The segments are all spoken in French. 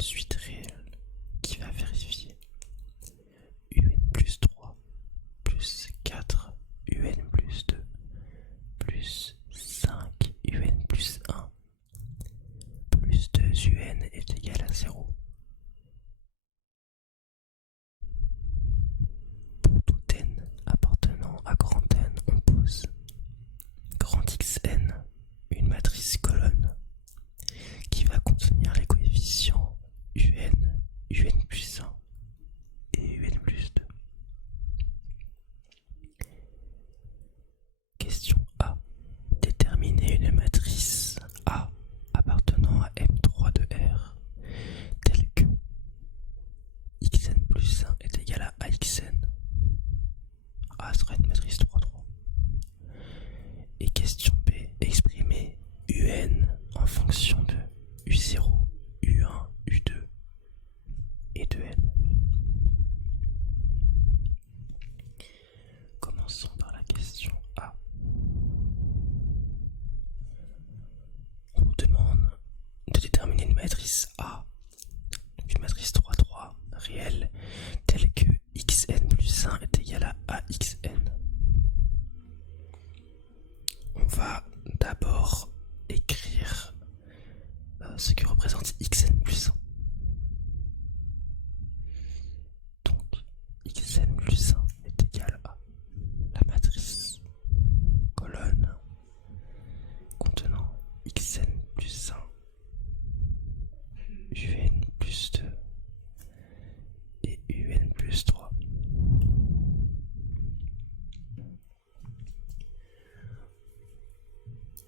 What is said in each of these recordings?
une suite réelle qui va vérifier un plus 3 plus 4 un plus 2 plus 5 un plus 1 plus 2 un est égal à 0. Pour tout n appartenant à grand N, on pose grand Xn, une matrice colonne qui va contenir les coefficients un plus 1 et un plus 2. Question A. Déterminer une matrice A appartenant à M3 de R telle que Xn plus 1 est égal à AXN. A sera une matrice 3-3. Et question B. Exprimer UN en fonction de U0, U1, U2 et de N. Commençons par la question A. On nous demande de déterminer une matrice A, donc une matrice 3-3 réelle, telle que Xn plus 1 est égal à AXN. On va d'abord écrire ce que représente Xn plus 1. Donc Xn plus 1 est égal à la matrice colonne contenant Xn plus 1, Un plus 2 et Un plus 3.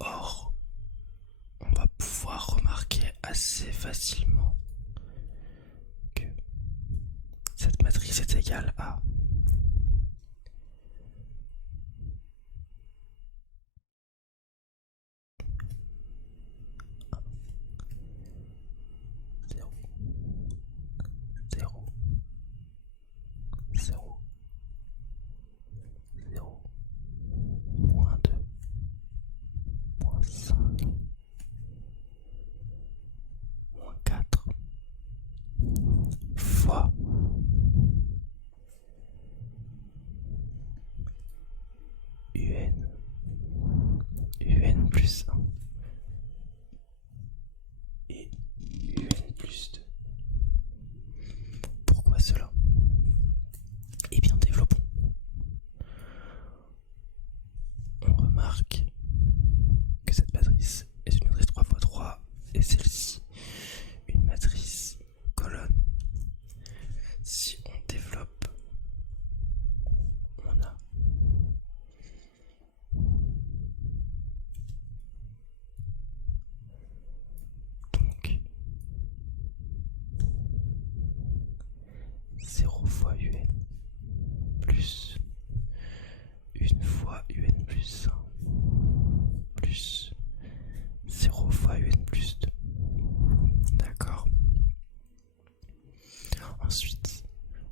Or, on va pouvoir remarquer assez facilement que cette matrice est égale à zéro, zéro, zéro, zéro, moins 2, moins 5, moins 4, fois Un plus 1 et Un plus 2. Pourquoi cela? Eh bien, développons. On remarque que cette matrice est une matrice 3x3 et celle-ci une matrice colonne. Si on développe, on a donc 0 fois Un plus 1 fois Un plus 1 plus 0 fois Un plus 2. D'accord. Ensuite,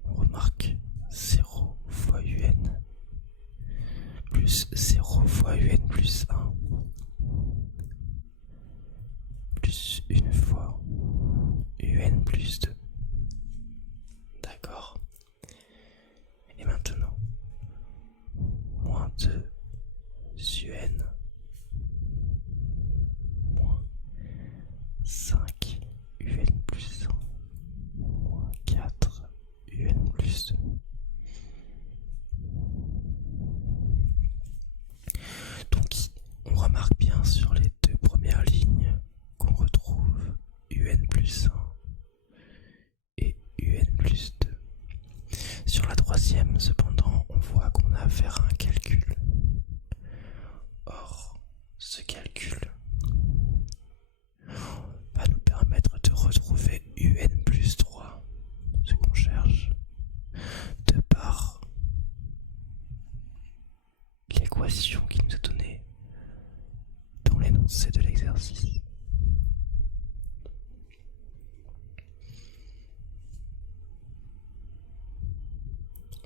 on remarque 0 fois Un plus 0 fois Un plus 1 plus 1 fois Un plus 2. D'accord. Et maintenant, moins 2 Un moins 5 Un plus 1 moins 4 Un plus 2. Donc on remarque bien sur les deux premières lignes qu'on retrouve Un plus 1 et Un plus 2. Sur la troisième, cependant, on voit qu'on a à faire un calcul. Or, ce calcul va nous permettre de retrouver Un plus 3, ce qu'on cherche, de par l'équation qui nous est donnée dans l'énoncé de l'exercice.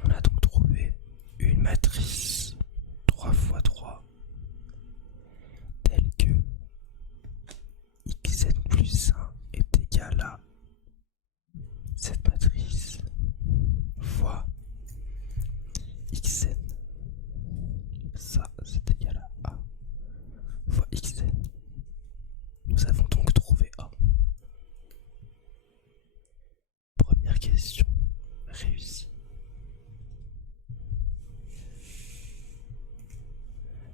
On a donc trouvé une matrice question réussie.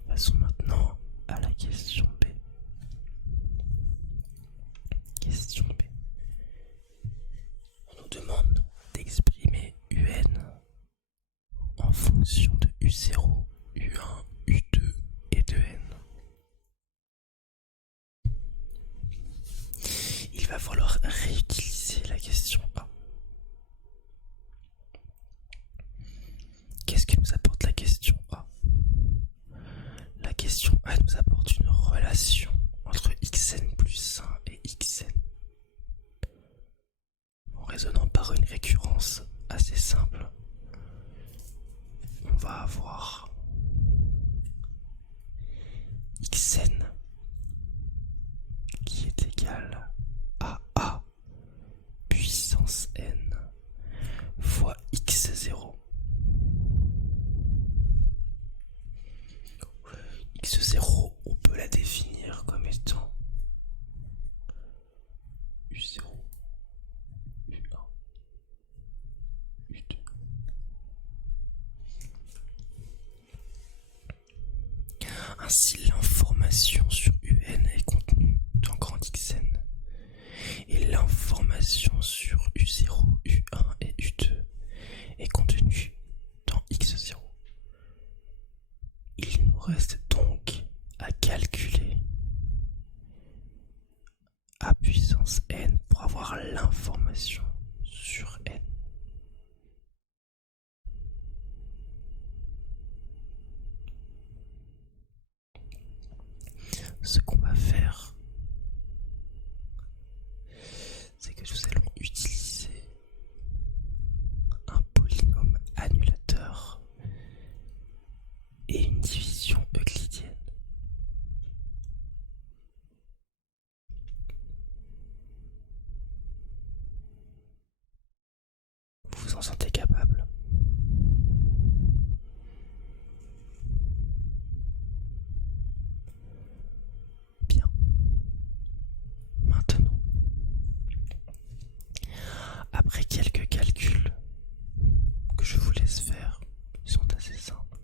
Passons maintenant à la question B. Question B. On nous demande d'exprimer UN en fonction de U0, U1, U2 et de N. Il va falloir réutiliser la question A. Qu'est-ce que nous apporte la question A? La question A nous apporte une relation entre xn plus 1 et xn. En raisonnant par une récurrence assez simple, on va avoir xn qui est égal à a puissance n fois x0. x0, on peut la définir comme étant u0, u1, u2. Ainsi, l'information sur UN est contenue dans grand Xn et l'information sur U0, U1 et U2 est contenue dans X0. Il nous reste donc à calculer A puissance n pour avoir l'information sur n. Ce qu'on va faire, c'est que nous allons utiliser un polynôme annulateur et une division euclidienne. Vous vous en sentez capable? Bien. Maintenant, après quelques calculs que je vous laisse faire, ils sont assez simples.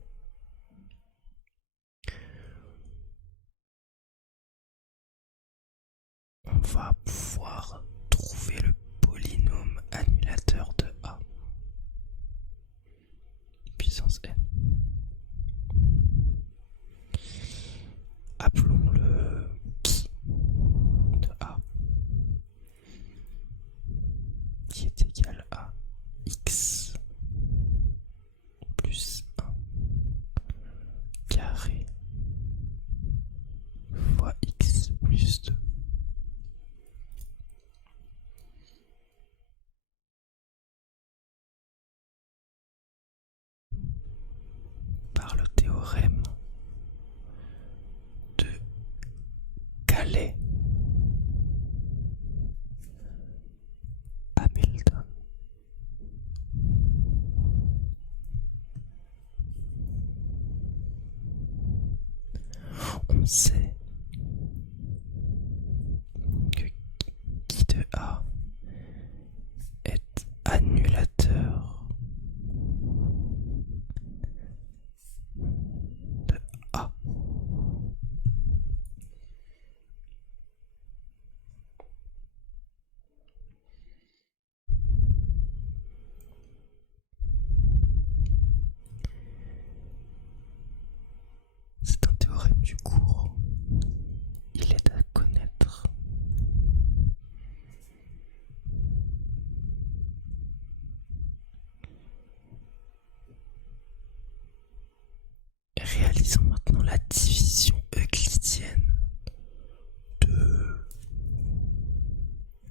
On va pouvoir trouver le polynôme annulateur de A puissance n. Appelons-le qui de A qui est égal à x plus 1 carré fois x plus 2. Par le théorème de Cayley-Hamilton, on sait que qui de A est annulateur de A. C'est un théorème du cours. Il est à connaître. Réalisons maintenant la division euclidienne de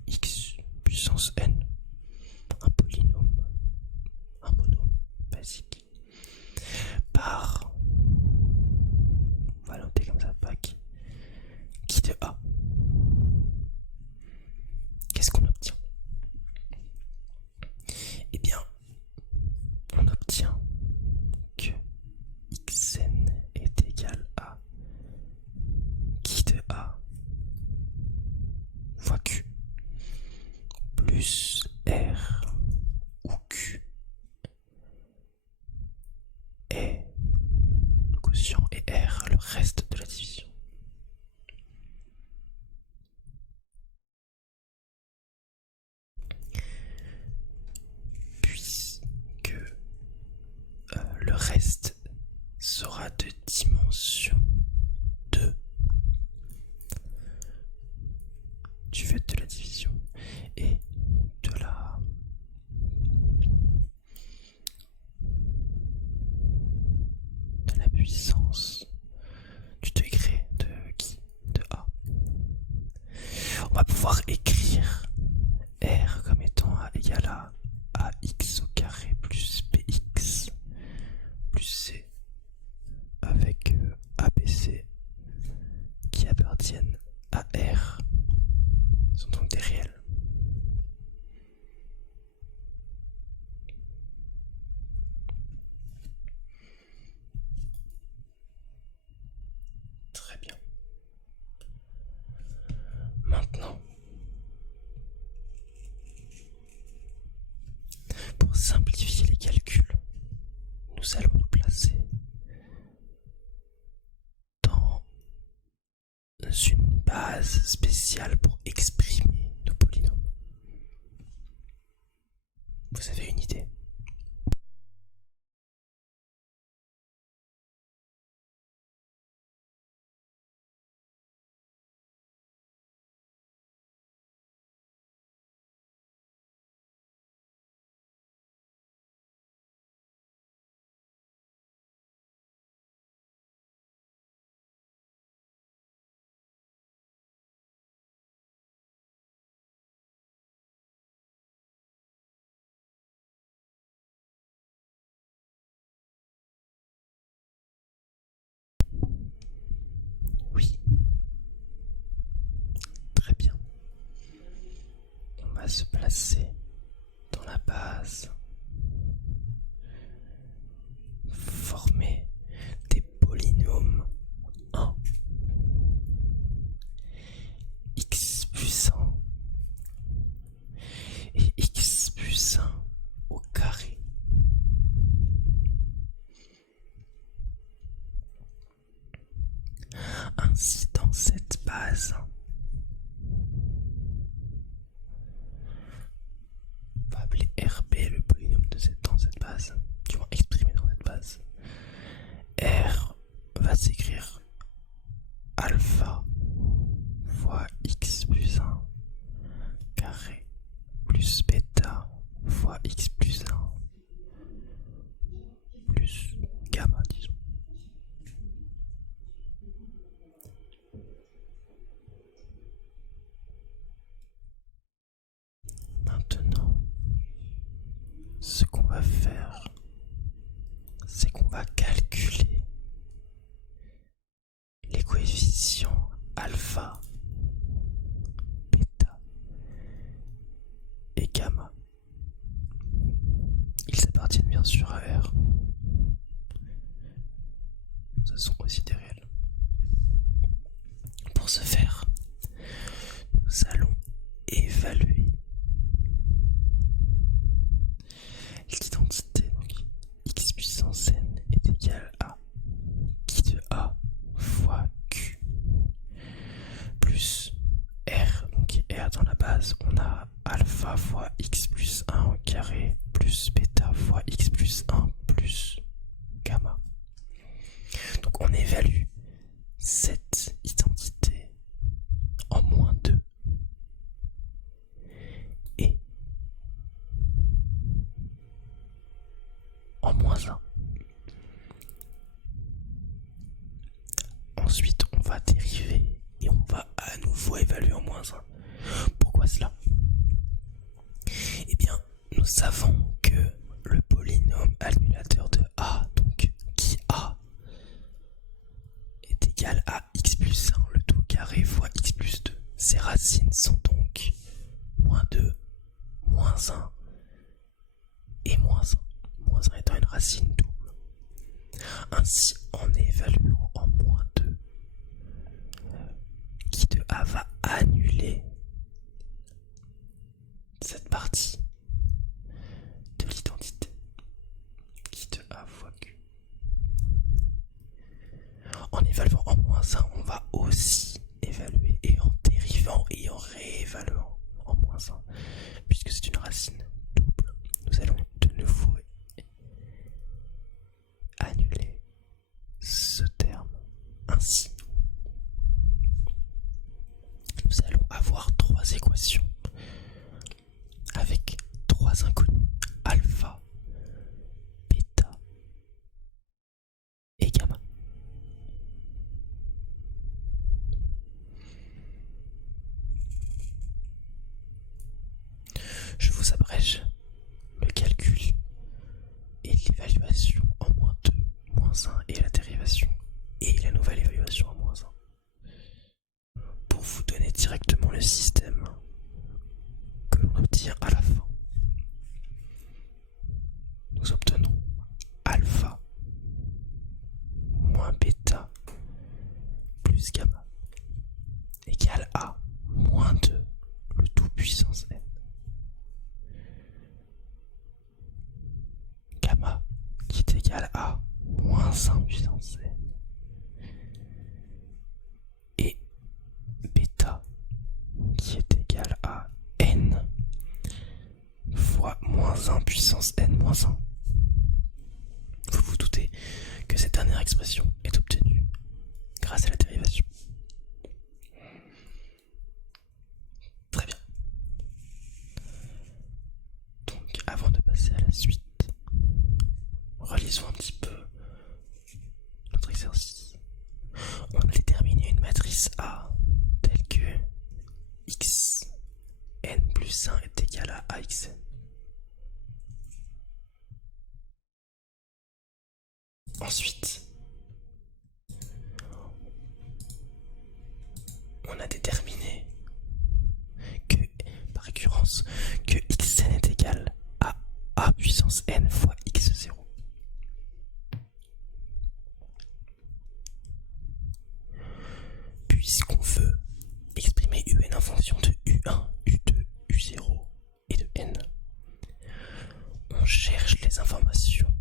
x puissance n, un polynôme, un monôme basique, par, on va noter comme ça, PAC, qui de A. Qu'est-ce qu'on obtient? Eh bien, on obtient que xn est égal à qui de A fois Q plus R reste sera de dimension 2 du fait de la division et de la puissance du degré de qui de A. On va pouvoir écrire R comme étant A égale à AX au carré plus BX plus C avec ABC qui appartiennent à R sont donc des réels. Très bien. Maintenant, pour simplifier les calculs, nous allons nous placer dans une base spéciale pour exprimer nos polynômes. Vous avez une idée? Oui. Très bien. On va se placer dans la base, former des polynômes 1 x puissant et x plus 1 au carré. Ainsi, dans cette base, on va appeler RB le polynôme dans cette base, du moins exprimé dans cette base. R va s'écrire alpha fois x plus 1 carré plus bêta fois x plus 1 plus gamma, disons. Maintenant, ce qu'on va faire, c'est qu'on va calculer les coefficients alpha, bêta et gamma. Ils appartiennent bien sûr à R. Ce sont aussi des réels. Pour ce faire, nous allons évaluer l'identité. Donc x puissance n est égal à qui de A fois Q plus R. Donc R dans la base, on a alpha fois x plus 1 au carré plus bêta fois x plus 1 plus gamma. Donc on évalue cette identité en moins 2 et en moins 1. Ensuite, on va dériver et on va à nouveau évaluer en moins 1. Pourquoi cela? Eh bien, nous savons que le polynôme annulateur de A, donc qui A, est égal à x plus 1, le tout carré fois x plus 2. Ces racines sont donc moins 2, moins 1 et moins 1. Moins 1 étant une racine double. Ainsi, en évaluant en moins 2, qui de A va annuler cette partie de l'identité qui de A fois Q. En évaluant en moins 1, on va aussi évaluer et en dérivant et en réévaluant en moins 1, puisque c'est une racine double, nous allons de nouveau trois inconnus, alpha, bêta et gamma. Je vous abrège le calcul et l'évaluation en -2, -1 et la dérivation et la nouvelle évaluation en -1 pour vous donner directement le système que l'on obtient à la fin. Nous obtenons alpha moins bêta plus gamma égale à -2 le tout puissance n. Gamma qui est égal à -1 puissance n. Et bêta qui est égal à n fois -1 puissance n-1. Vous vous doutez que cette dernière expression est obtenue grâce à la dérivation. Très bien. Donc avant de passer à la suite, relisons un petit peu notre exercice. On a déterminé une matrice A telle que x n plus 1 est égal à axn. Ensuite, on a déterminé que, par récurrence, que xn est égal à a puissance n fois x0. Puisqu'on veut exprimer un en fonction de u1, u2, u0 et de n, on cherche les informations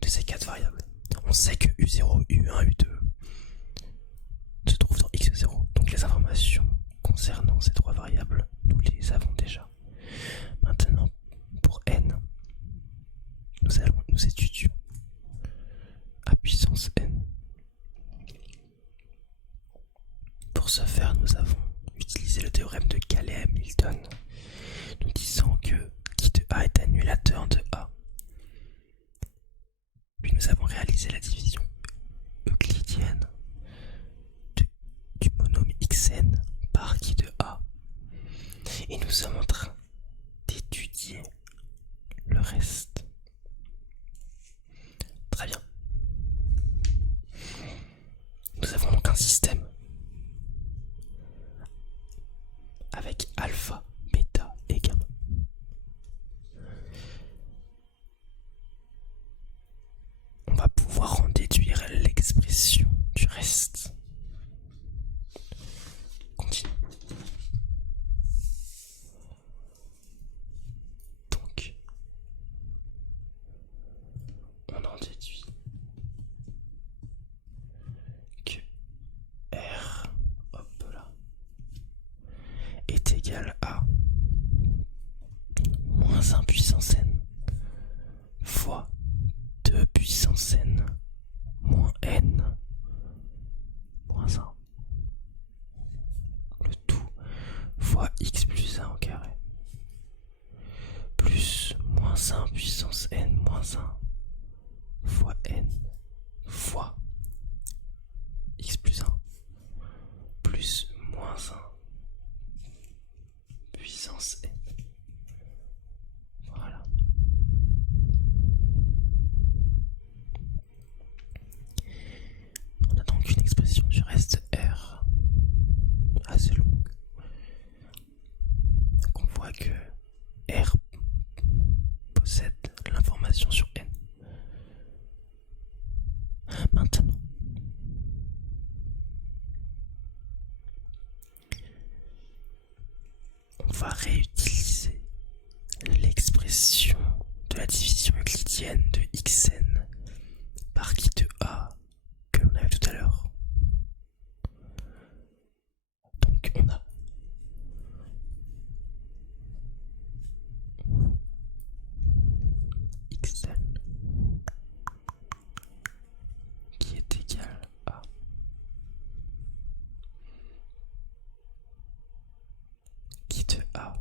de ces quatre variables. On sait que u0, u1, u2 se trouvent dans x0. Donc les informations concernant ces trois variables, nous les avons déjà. Maintenant, pour n, nous étudions a puissance n. Pour ce faire, nous avons utilisé le théorème de Cayley-Hamilton, nous disant que qui de A est annulateur de A. Puis nous avons réalisé la division euclidienne du monome xn par qui de A. Et nous sommes en train d'étudier le reste. Très bien. Nous avons donc un système avec alpha, bêta et gamma. On va pouvoir en déduire l'expression du reste. Continue. Donc, on en déduit que R, hop là, est égal à -1 puissance n fois 2 puissance n moins n moins 1. Le tout fois x plus 1 au carré plus -1 puissance n moins 1 fois n fois x plus 1 plus -1 puissance n. Voilà. On a donc une expression du reste R assez longue. Donc on voit que R possède l'information sur n. Maintenant, on va réutiliser l'expression de la division euclidienne de xn par qui de A que l'on avait tout à l'heure. Donc on a xn qui est égal à qui de A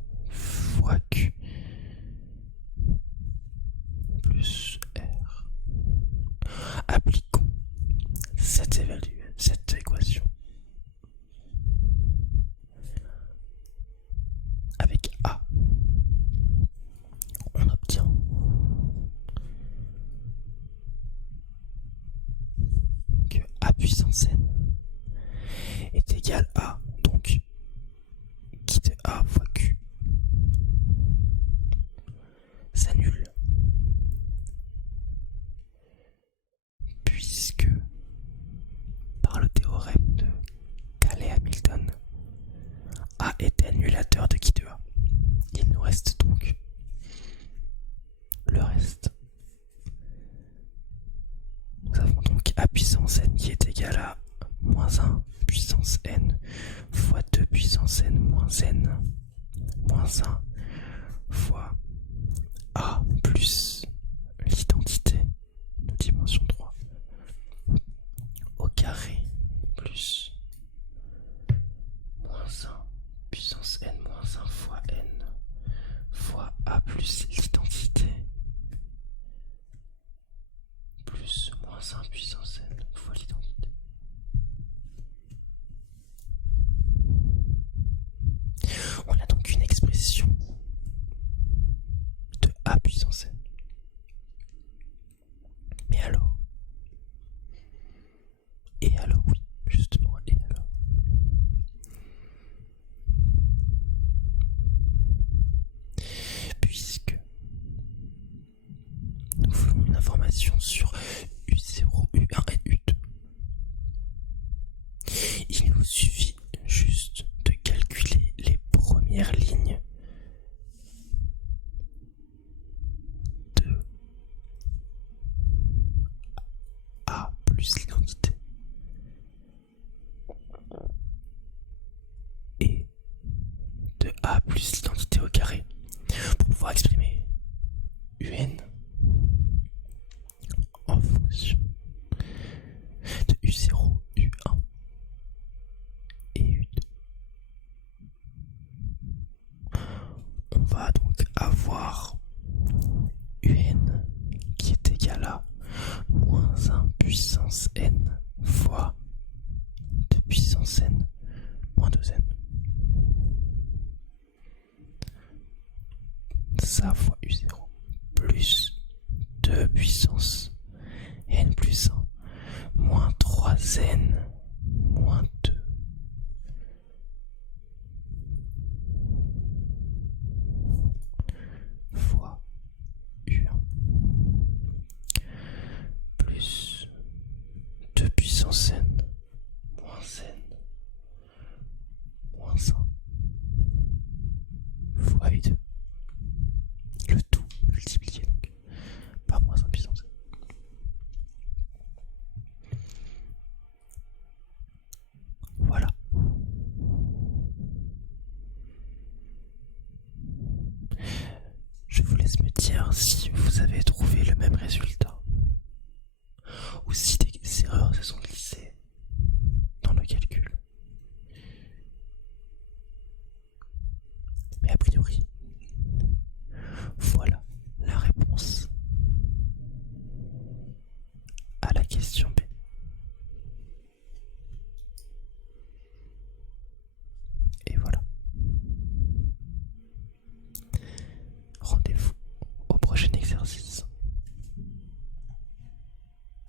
moins n moins 1 fois a plus l'identité de dimension 3 au carré plus moins 1 puissance n moins 1 fois n fois a plus l'identité plus moins 1 puissance n fois l'identité. On a donc une expression de a puissance n. Mais alors? Et alors, oui, justement, et alors? Puisque nous voulons une information sur U0, U1 et U2, il nous suffit juste de calculer les premières lignes de A plus l'identité et de A plus l'identité au carré pour pouvoir exprimer UN en fonction de U0, U1 et U2. On va donc avoir UN qui est égal à moins 1 puissance n fois 2 puissance n moins 2n. Ça fois U0 plus 2 puissance n plus 1 moins 3n moins 2 fois U1 plus 2 puissance n moins n moins 1 fois U2. Le tout multiplié donc par moins 1 puissance n. Voilà. Je vous laisse me dire si vous avez trouvé le même résultat.